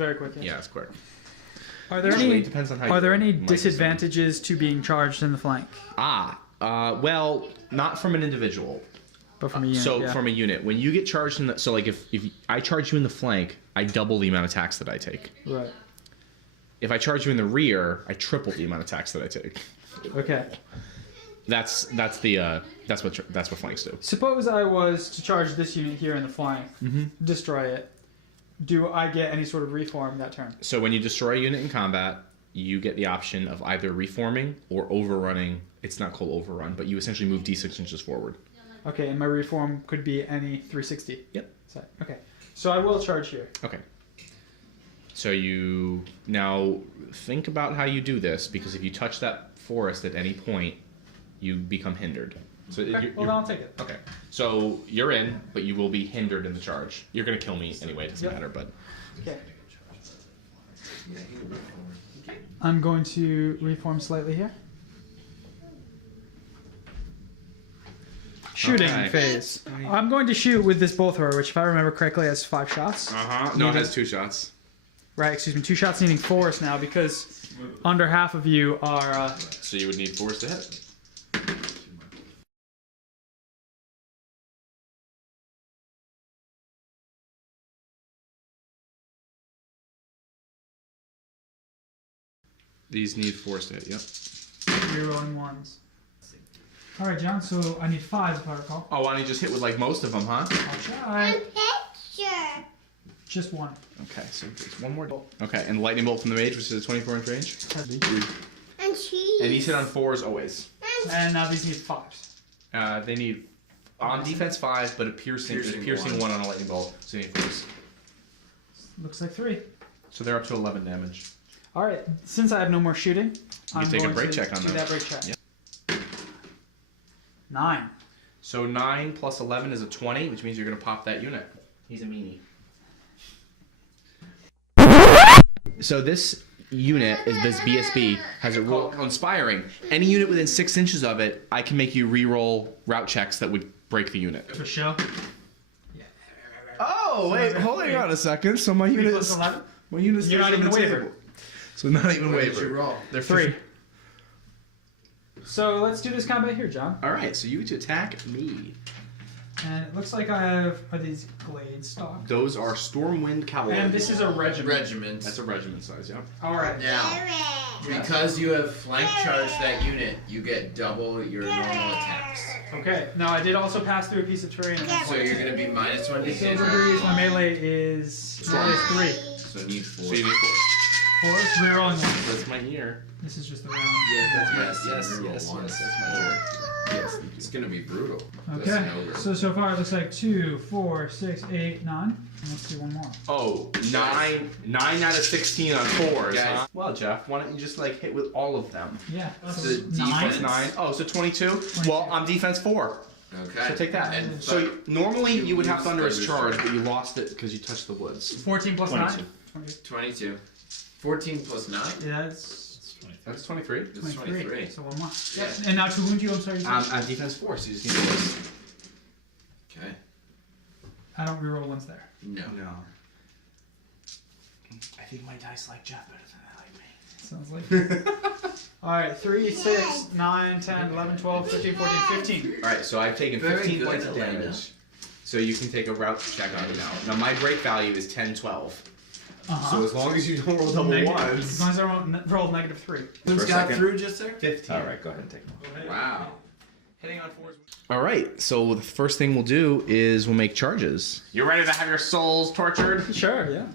very quick. Yeah, it's quick. Are there Usually any? it depends on how Are there you any might disadvantages to being charged in the flank? Well, not from an individual. But from a unit, So from a unit, when you get charged in the, so like if I charge you in the flank, I double the amount of attacks that I take. Right. If I charge you in the rear, I triple the amount of attacks that I take. Okay. That's what flanks do. Suppose I was to charge this unit here in the flank, destroy it. Do I get any sort of reform that turn? So when you destroy a unit in combat, you get the option of either reforming or overrunning. It's not called overrun, but you essentially move d6 inches forward. Okay, and my reform could be any 360. Yep. Okay, so I will charge here. Okay. So you now think about how you do this, because if you touch that forest at any point, you become hindered. So Okay, well, then I'll take it. Okay. So you're in, but you will be hindered in the charge. You're going to kill me anyway. It doesn't matter, but... Okay. I'm going to reform slightly here. Shooting phase. I'm going to shoot with this bolt thrower, which, if I remember correctly, has 5 shots. No, it has 2 shots. Right, excuse me. 2 shots needing force now, because under half of you are... So you would need force to hit. These need force to hit, yep. Rerolling 1s. Alright, John, so I need 5 if I recall. Oh, why don't you just hit with like most of them, huh? I'll try. Just 1. Okay, so there's 1 more bolt. Okay, and lightning bolt from the mage, which is a 24-inch range. And cheese. And these hit on 4s always. And now these need 5s. They need on defense 5, but a piercing 1 on a lightning bolt. So you need 4s. Looks like 3. So they're up to 11 damage. Alright, since I have no more shooting, I'm take a going break to check on do them. that break check. Yep. 9. So 9 plus 11 is a 20, which means you're going to pop that unit. He's a meanie. So this unit, this BSB, has a rule called inspiring. Any unit within 6 inches of it, I can make you re-roll route checks that would break the unit. For sure. Oh, wait, hold on a second. So my unit is... My unit is You're not even wavered. So not even What did you wavered. roll? They're 3. So let's do this combat here, John. Alright, so you get to attack me. And it looks like I have... Are these glade stock? Those are Stormwind Cavalry. And this is a regiment. Regiment. That's a regiment size, yeah. Alright. Now, because you have flank charged that unit, you get double your normal attacks. Okay, now I did also pass through a piece of terrain. So you're going to be minus 1 to hit. Silver degrees, my melee is 3. So need 4. So you need 4. 4, rerolling 1. That's my ear. This is just the round. Yes, That's my ear. Yes. It's going to be brutal. Okay, so far it looks like 2, 4, 6, 8, 9. Let's do 1 more. Oh, 9 out of 16 on 4s, Guys. huh? Well, Jeff, why don't you just like hit with all of them? Yeah. So So defense 9. Oh, so 22? Well, I'm defense 4. Okay. So take that. And So normally you would have Thunderous lose Charge, Thunderous but you lost it because you touched the woods. 14 plus 9? 22. 14 plus 9? Yeah, that's That's 23. That's 23. So 1 more. Yeah. And now to wound you, I'm sorry. You said? I'm defense 4, so you just need this. Okay. I don't reroll ones there. No. No. I think my dice like Jeff better than they like me. Sounds like Alright, 3, 6, 9, 10, 11, 12, 13, 14, 15. Alright, so I've taken Very 15 good, points of Elena. damage. So you can take a route check on it now. Now my break value is 10, 12. So as long as you don't roll double ones. As long as I roll negative 3. Who's For a got second. through just there? 15. Alright, go ahead and take them. Wow. Hitting on 4s. Alright, so the first thing we'll do is we'll make charges. You ready to have your souls tortured? Sure, yeah.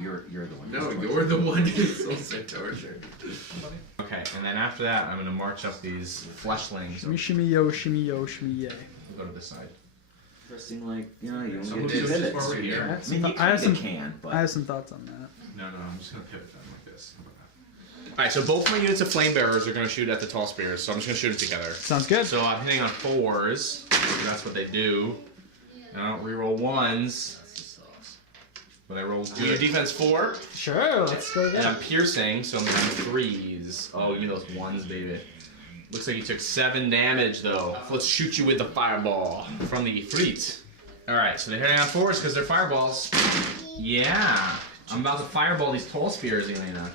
You're the one. No, you're the one who's also tortured. Okay, and then after that, I'm gonna march up these fleshlings. Shimmy, shimmy, yo, shimmy, yo, shimmy, yay. We'll go to this side. Pressing like, you know, you So don't we'll get do to this pivots. forward here. I have I mean, some, you I have some, can, but I have some thoughts on that. No, I'm just gonna pivot them like this. Alright, so both my units of flame bearers are gonna shoot at the tall spears, so I'm just gonna shoot them together. Sounds good. So I'm hitting on 4s, because that's what they do. And I don't reroll 1s. But I roll defense 4. Sure, let's go And there. I'm piercing, so I'm doing 3s. Oh, give me those 1s, baby. Looks like you took 7 damage, though. Let's shoot you with the fireball from the Ifrit. Alright, so they're hitting on 4s because they're fireballs. Yeah. I'm about to fireball these tall spears, Elena.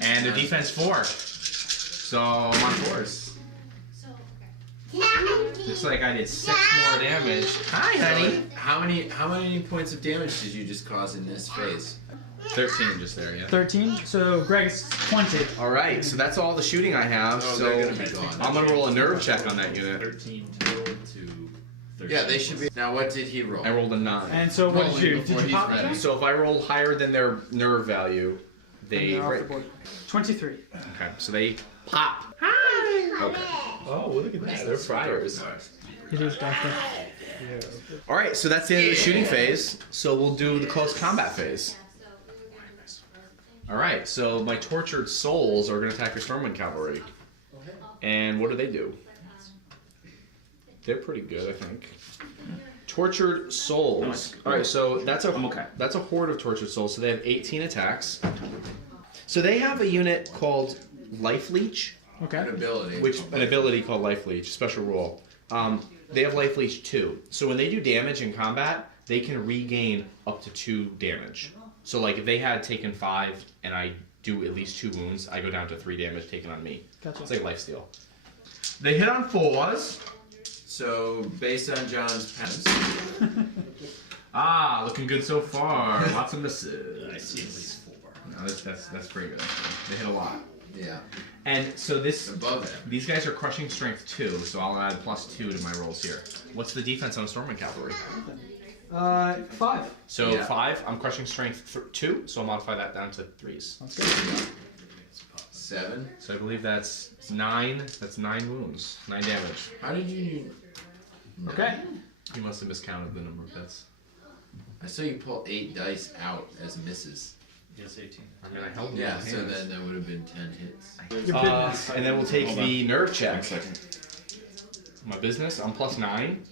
And their defense 4. So I'm on 4s. Looks like I did 6 more damage. Hi, honey. How many points of damage did you just cause in this phase? 13 just there, yeah. 13. So Greg is 20. Alright, so that's all the shooting I have. Oh, so they're gonna be gone. I'm gonna roll a nerve check on that unit. 13 total to 13. Yeah, they should be. Now, what did he roll? I rolled a 9. And so what Rolling did you before he's pop ready. them? So if I roll higher than their nerve value, they And they're off the break. board. 23. Okay, so they pop. Okay. Oh, look at that. They're fires. It is Doctor. Alright, so that's the end of the shooting phase. So we'll do the close combat phase. Alright, so my tortured souls are going to attack your Stormwind Cavalry. And what do? They're pretty good, I think. Tortured souls. Alright, so that's a horde of tortured souls. So they have 18 attacks. So they have a unit called Life Leech. Okay. An ability. An ability called Life Leech, special rule. They have Life Leech 2. So when they do damage in combat, they can regain up to 2 damage. So like if they had taken 5 and I do at least 2 wounds, I go down to 3 damage taken on me. Gotcha. It's like lifesteal. They hit on 4s. So, based on John's past, Looking good so far. Lots of misses. I see at least 4. No, that's pretty good. Actually. They hit a lot. yeah, And so above it. these guys are crushing strength 2, so I'll add +2 to my rolls here. What's the defense on Stormwind Cavalry? 5. So Yeah. 5, I'm crushing strength 2, so I'll modify that down to 3s. That's good. 7. So I believe that's 9. That's 9 wounds, 9 damage. How did you? Okay. You must have miscounted the number of hits. I saw you pull 8 dice out as misses. Yes, 18. I mean, I held them Yeah, in my so hands. then that would have been 10 hits. Your business. And then we'll take Hold the nerve check. 1 second. My business, I'm +9.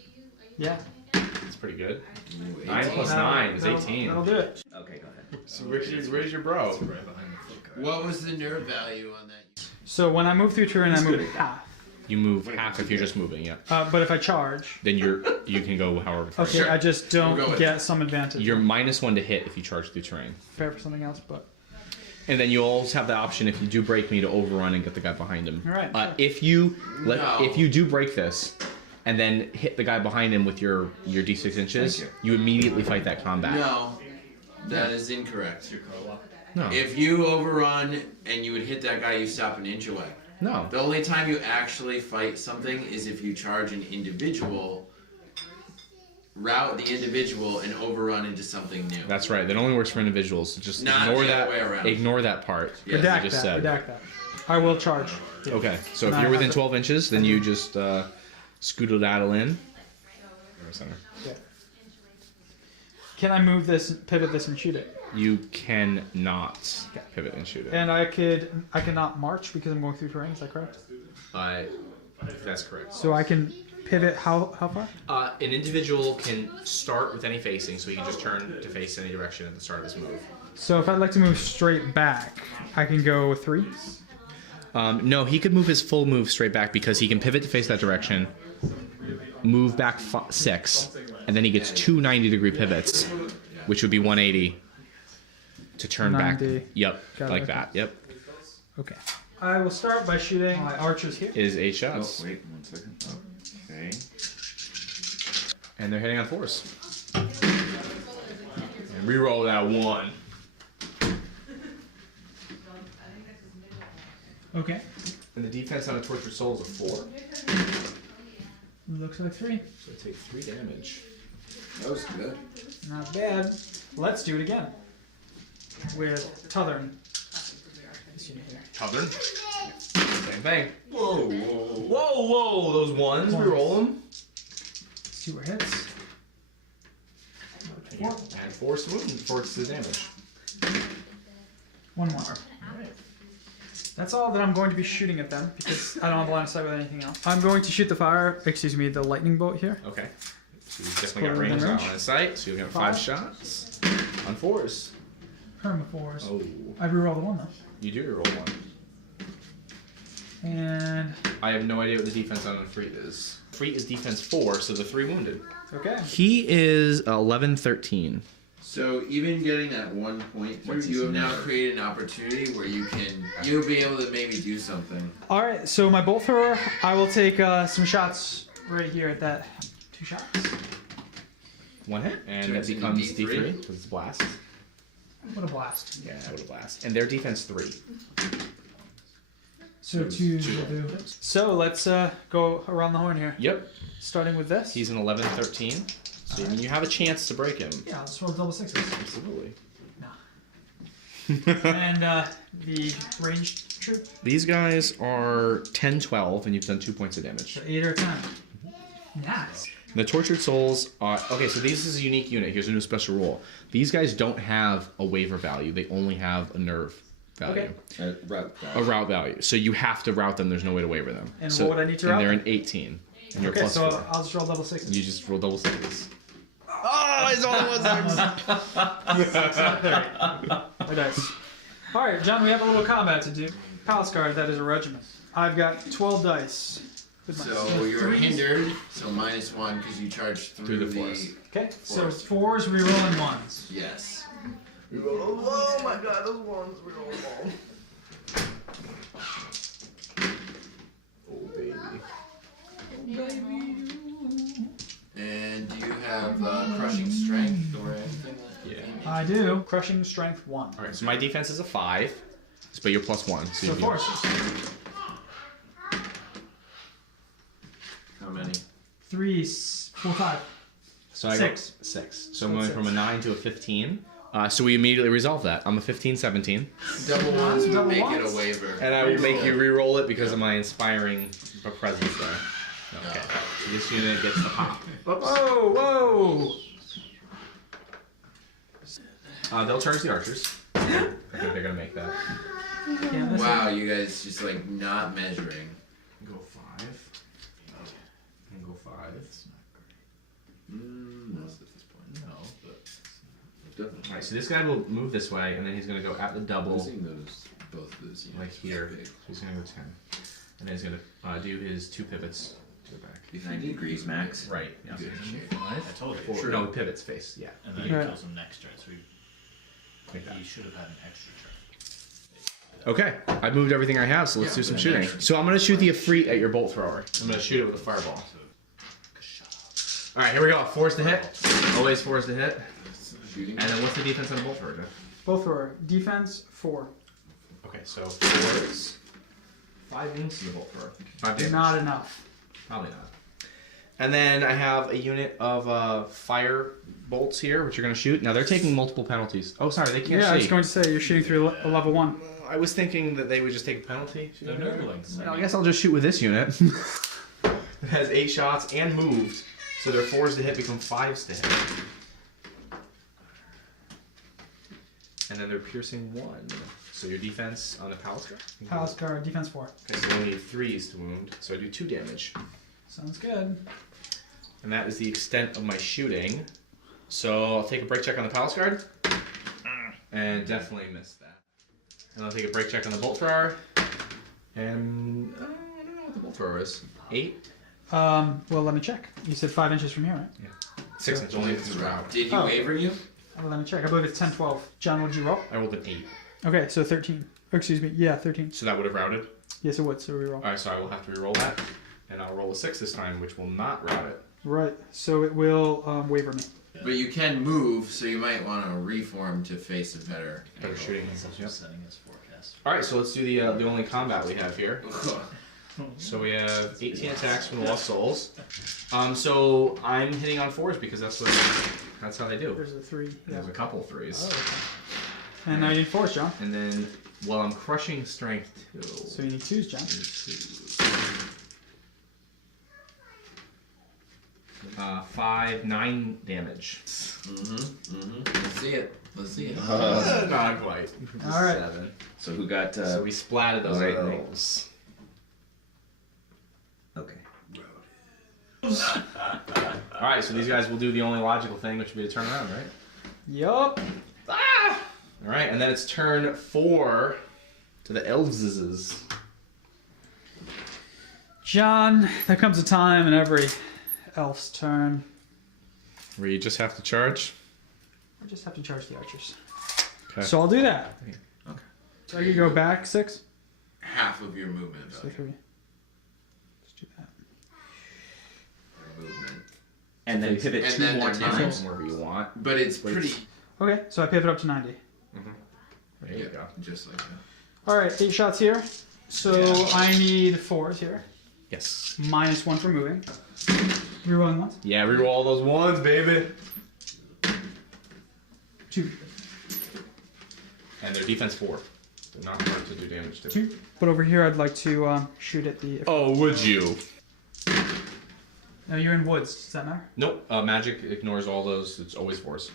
Yeah. That's pretty good. Ooh, 9 18. plus 9 is 18. That'll do it. Okay, go ahead. So where's your bro? Right behind the foot guard. What was the nerve value on that? So when I move through turn, I move half. You move half if you're just moving, yeah. But if I charge, Then you can go however far. okay, Sure. I just We'll go don't with get some advantage. You're -1 to hit if you charge through terrain. Prepare for something else, but And then you always have the option if you do break me to overrun and get the guy behind him. All right, sure. If you No. if you do break this, and then hit the guy behind him with your D6 inches, Thank you immediately fight that combat. No, that is incorrect. Your car lock. No. If you overrun and you would hit that guy, you stop an inch away. No. The only time you actually fight something is if you charge an individual, route the individual, and overrun into something new. That's right. That only works for individuals. So just Not ignore the that. other way around. Ignore that part. Yes. that redact you just that. said. Redact that. I will charge. Yeah. Okay. So And if I you're have within to- 12 inches, then you just scoodle-daddle in. Center. Yeah. Can I move this, pivot this, and shoot it? You cannot pivot and shoot it. And I cannot march because I'm going through terrain. Is that correct? That's correct. So I can pivot how far? An individual can start with any facing, so he can just turn to face any direction at the start of his move. So if I'd like to move straight back, I can go 3. No, he could move his full move straight back because he can pivot to face that direction, move back 6, and then he gets 2 90-degree pivots, which would be 180 to turn 90. back. Yep, Got it, like okay. that. Yep, Okay. I will start by shooting my archers here. is 8 Oh, shots, wait 1 second. Okay. and they're hitting on 4s. And reroll that 1. Okay. And the defense on a tortured soul is a 4, Looks like 3. so take 3 damage. That was good. Not bad. Let's do it again. With Touthern. This unit here. Southern. Same thing. Whoa, whoa. Whoa, whoa! Those ones, reroll them. Let's see where it hits. And force the wound, force the damage. 1 more. That's all that I'm going to be shooting at them because I don't have a line of sight with anything else. I'm going to shoot the lightning bolt here. Okay. So you've definitely got Put it in range range. on his sight, so you'll get 5 shots on 4s. Permaforce. Oh, I reroll the 1 though. you do reroll 1. And I have no idea what the defense on a Freet is. Freet is defense 4, so the 3 wounded. okay. He is 11-13. So even getting that 1 point, you have now created an opportunity where you'll be able to maybe do something. All right, so my bolt thrower, I will take some shots right here at that. 2 shots. 1 hit, and So that it's in becomes D3? D3 because it's blast. What a blast. Yeah, what a blast. And their defense 3. So 2 will do. So let's go around the horn here. Yep. Starting with this. He's an 11, 13. So you have a chance to break him. Yeah, I'll just roll double 6s. Absolutely. And the ranged troop. These guys are 10, 12, and you've done 2 points of damage. So 8 or 10. Nice. The Tortured Souls are... Okay, so this is a unique unit. Here's a new special rule. These guys don't have a waiver value. They only have a nerve value. Okay. A route value. So you have to route them. There's no way to waiver them. And so, what would I need to and route they're them? an 18. And you're Okay, plus so 4. I'll just roll double 6s. You just roll double 6s. Oh, it's all it was. My dice. Alright, John, we have a little combat to do. Palace guard, that is a regiment. I've got 12 dice. With my So you're threes. hindered, so -1 because you charged through the force. Okay, so Force. 4s, we roll in 1s. Yes. Oh my god, those ones we roll them Oh, baby. And do you have crushing strength or anything? Yeah. I do. Crushing strength 1. All right, so my defense is a 5, but you're plus 1. So you can- 4s. How many? 3, 4, 5. So I 6. got 6. So So I'm going it's from a 6. 9 to a 15. So we immediately resolve that. I'm a 15, 17. Double ones would Double make ones? it a waiver. And I will make Reroll. you re-roll it because of my inspiring presence there. Okay. So this unit gets the pop. Whoa, whoa! They'll charge the archers. I think they're going to make that. Yeah, this Wow, you guys just like not measuring. Go 5. And go 5. No, at this point. No, but... Definitely. Alright, so this guy will move this way, and then he's going to go at the double, Losing both of those. like here. So he's going to go 10. And then he's going to do his 2 pivots to the back. 90 degrees max. Right. Yeah. Good shit. I told you. Sure. No, pivots face. Yeah. And then he Right. kills him next turn, so Like that. he should have had an extra turn. Okay, I moved everything I have, so let's do some shooting. So I'm gonna shoot the Efreet at your bolt thrower. I'm gonna shoot it with a fireball. All right, here we go. 4's to hit. Always 4's to hit. Shooting. And then what's the defense on a bolt thrower, Jeff? Both are defense 4. Okay, so 4's 5 wounds to the bolt thrower. 5 damage. Not enough. Probably not. And then I have a unit of fire bolts here, which you're gonna shoot. Now they're taking multiple penalties. Oh, sorry, they can't Yeah, I was see. going to say you're shooting through a level 1. I was thinking that they would just take a penalty. They're nerdlings. Well, I guess I'll just shoot with this unit. It has 8 shots and moved, so their 4's to hit become 5's to hit. And then they're piercing 1. So your defense on the palace guard? Palace guard, defense 4. Okay, so I need 3's to wound, so I do 2 damage. Sounds good. And that is the extent of my shooting. So I'll take a break check on the palace guard. And definitely missed that. And I'll take a break check on the bolt thrower. And I don't know what the bolt thrower is. 8? Well, let me check. You said 5 inches from here, right? 6 inches only if it's a route. Did he Oh. waiver you? Let me check. I believe it's 10, 12. John, what did you roll? I rolled an 8. Okay, so 13. Oh, excuse me. Yeah, 13. So that would have routed. Yes, it would. So we roll. Alright, so I will have to re-roll that. And I'll roll a 6 this time, which will not route it. Right. So it will waiver me. But you can move, so you might want to reform to face a better. Better shooting Such angles, a yep. setting as forecast. Alright, so let's do the only combat we have here. So we have 18 attacks from the Lost Souls. So I'm hitting on 4's because that's how they do. There's a 3. Yeah. There's a couple 3's. Oh, okay. And now you need 4s, John. And then, well, I'm crushing strength 2. So you need 2s, John. 5, 9 damage. Let's see it. Let's see it. Not quite. All right. 7. So who got? So we splatted those alright, rolls. Okay. Alright, so these guys will do the only logical thing, which would be to turn around, right? Yup. Alright, and then it's turn 4 to the elves. John, there comes a time in every elf's turn. Where you just have to charge. I just have to charge the archers. Okay. So I'll do that. Okay. So I can go back 6. Half of your movement. So 3. Let's do that. Movement. And then pivot And 2 then more they're times moving. wherever you want. But it's pretty. Okay, so I pivot up to 90. There you go. Just like that. All right, 8 shots here. So Yeah. I need 4s here. Yes. -1 for moving. Rerolling once. Yeah, reroll all those ones, baby. 2. And their defense 4. They're not hard to do damage to. 2. But over here, I'd like to shoot at the. Oh, would you? No, you're in woods. Does that matter? Nope. Magic ignores all those. It's always 4s.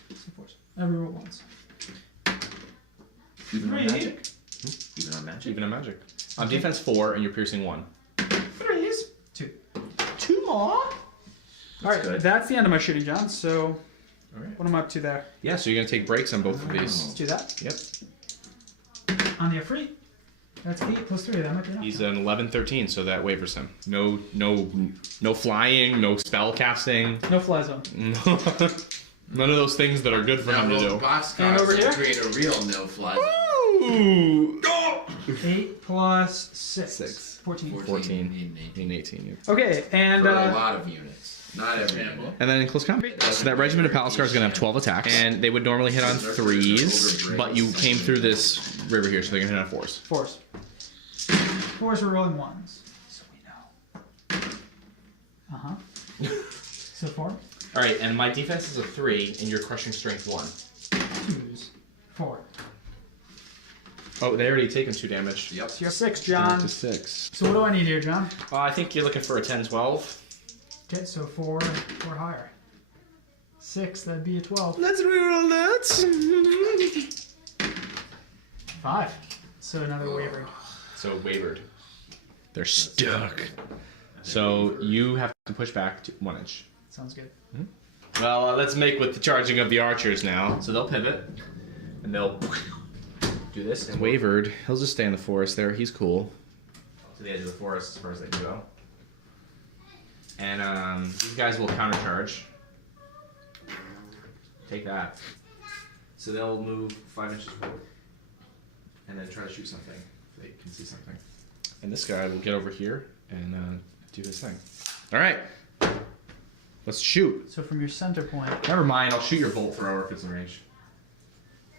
I reroll once. Even on 3. magic. Even on magic. Even a magic. Defense 4, and you're piercing 1. 3s. 2. 2 more. All right, good. that's the end of my shooting, John. So All right. what am I up to there? Yeah, so you're gonna take breaks on both of these. Let's do that. Yep. On the free. That's 8 plus 3. That might be enough. He's an 11-13, so that waivers him. No flying, no spell casting. No fly zone. None of those things that are good for Now him to roll the do. boss And cards over and here? create a real no-fly. Ooh. 8 plus 6. 6. 14. 14. You need an 18. 18. Okay, and For a lot of units. Not every unit. And then in close combat, so that regiment of Paliscar is going to have 12 attacks, and they would normally hit on 3s, but you came through this river here, so they're going to hit on 4s. 4s. 4s are rolling 1s. So we know. So 4. All right, and my defense is a 3, and you're crushing strength 1. 2s. 4. Oh, they already taken 2 damage. Yep. So you're 6, John. To 6. So what do I need here, John? I think you're looking for a 10-12. Okay, so 4 higher. 6, that'd be a 12. Let's reroll that. 5. So another wavering. So wavered. They're stuck. So you have to push back to 1 inch. Sounds good. Well, let's make with the charging of the archers now. So they'll pivot, and they'll do this. And wavered. He'll just stay in the forest there. He's cool. To the edge of the forest as far as they can go. And these guys will countercharge. Take that. So they'll move 5 inches forward. And then try to shoot something. If they can see something. And this guy will get over here and do his thing. Alright. Let's shoot. So from your center point, Never mind, I'll shoot your bolt thrower if it's in range.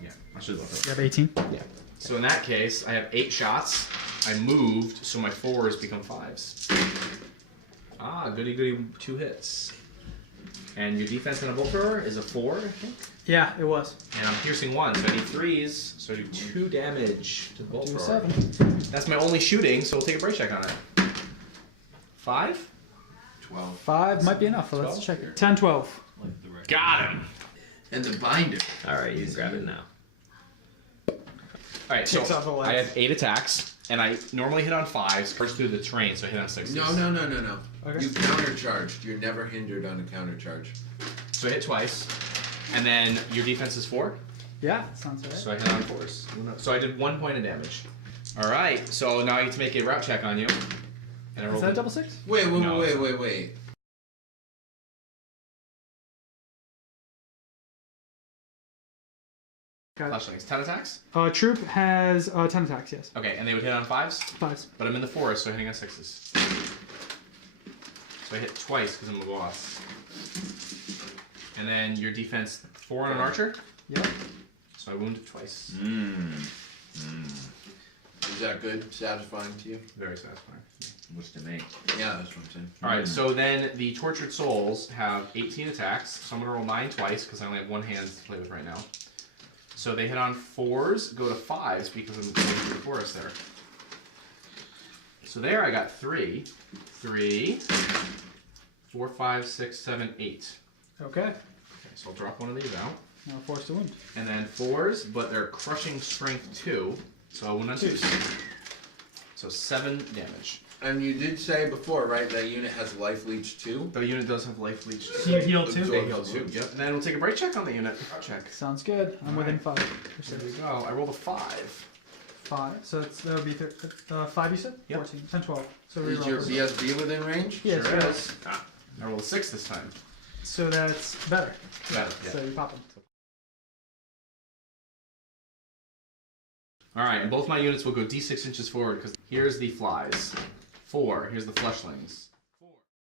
Yeah, I'll shoot the bolt thrower. you have 18. Yeah. So in that case, I have 8 shots. I moved, so my 4s become 5s. Ah, goody goody, 2 hits. And your defense on a bolt thrower is a 4, I think. Yeah, it was. And I'm piercing 1, so I need 3s, so I do 2 damage to the bolt Do a thrower. 7. That's my only shooting, so we'll take a break check on it. 5? 12. 5 might be enough, but let's 12? check it. 10, 12. Got him! And the binder. Alright, you can grab it now. Alright, so Kicks off the legs. I have 8 attacks, and I normally hit on 5s, first through the train, so I hit on 6s. No. Okay. You countercharged. You're never hindered on a countercharge. So I hit twice, and then your defense is 4, Yeah, sounds right. so I hit on 4s. So I did 1 point of damage. Alright, so now I get to make a route check on you. And I Is rolled that a- double 6? Wait. No, it's Got it. Flashbangs. 10 attacks? Troop has 10 attacks, yes. Okay, and they would hit on 5s, 5s. but I'm in the forest, so hitting on 6s. So I hit twice because I'm a boss. And then your defense 4 on an archer, Yep. so I wounded twice. Is that good? Satisfying to you? Very satisfying. What's to make? Yeah, that's what I'm saying. Alright, so then the Tortured Souls have 18 attacks, so I'm going to roll 9 twice because I only have 1 hand to play with right now. So they hit on 4s, go to 5s because I'm going through the forest there. So there I got 3. 3, 4, 5, 6, 7, 8. Okay. Okay, so I'll drop one of these out. Now forced to wound. And then 4s, but they're crushing strength 2, so I'll wound on 2s. So 7 damage. And you did say before, right, that unit has life leech too? The unit does have life leech. So you heal 2? They heal 2. Yep. And then we'll take a break check on the unit. Check. Sounds good. I'm within 5. There we go. I rolled a 5. 5. So that would be 5 you said? Yep. 14. 10, 12. So Is reroll your first. BSB within range? Yes, Sure it is. is. I rolled a 6 this time. So that's better. Better, yeah. So you pop them. Alright, and both my units will go d6 inches forward because here's the flies. 4, here's the fleshlings.